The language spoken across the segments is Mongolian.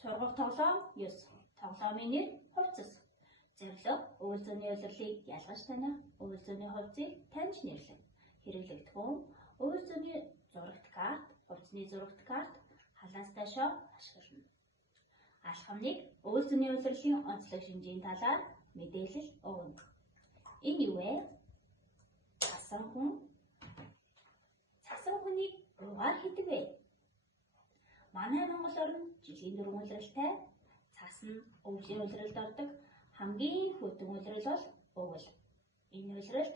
Сургах тоглоом 9. Тоглоомын нэр хувцас. Зорилго өвөл зөөний улирлыг ялгаж таних, өвөл зөөний хувцсыг таньж нэрлэх. Хэрэглэгдэх хүн өвөл зөөний зурагт карт, хувцсны зурагт карт халаас доошоо ашиглана. Алхам 1 өвөл зөөний улирлын онцлог шинжийн талаар мэдээлэл өгнө. Энэ юу вэ? Цасан хүн. Цасан хүнийг руугаар хийдэг вэ? Манай Монгол орн жилийн 4 улиралтай. Цас нь өвлийн улиралд ордог хамгийн хүйтэн улирал бол өвөл. Энэ улиралд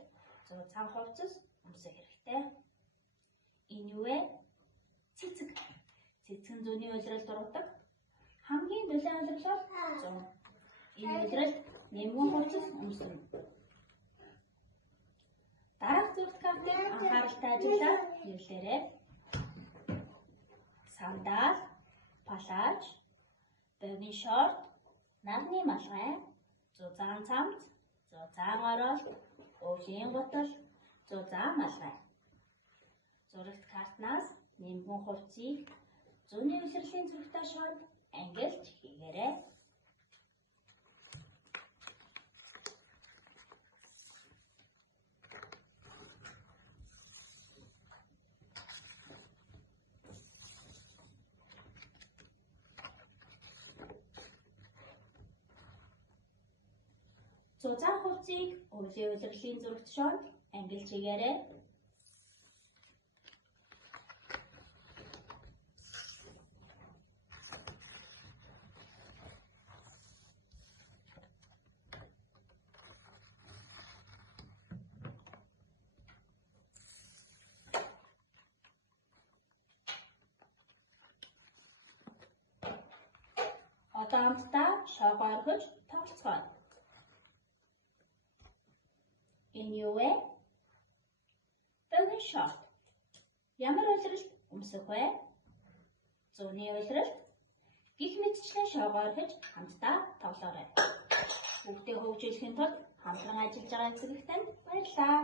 100 цаг хувцас өмсөх хэрэгтэй. Энэ юу вэ? Цэцэг. Цэцэг нь зүүнний улиралд ордог хамгийн дулаан улирал бол 100. Энэ улиралд нэмгэн хувцас өмснө. Дараах зүрх картыг анхааралтай ажиглаад нэрлээрэй. Сандал, палаж, богино шорт, нарны малгай, зузаан цамц, зузаан оролт, өвлийн гутал, зузаан малгай. Зурагт картнаас нэмгэн хувцсыг зүүнний улирлын зурагтай шоонд ангилж хийгээрэй. Зузаан хувцсыг өвлийн улирлын зурагт шоонд ангилж хийгээрэй. Одоо хамтдаа шоогоо орхиж тоглоцгооё. Энэ юу вэ? Богино шорт. Ямар улиралд өмсөх вэ? Зүүнний улиралд. Гэх мэтчлэн шоогоо орхиж хамтдаа тоглоорой. Бүгдээ хөгжүүлэхийн тулд хамтран ажиллаж байгаа эцэг эхэд танд баярлалаа.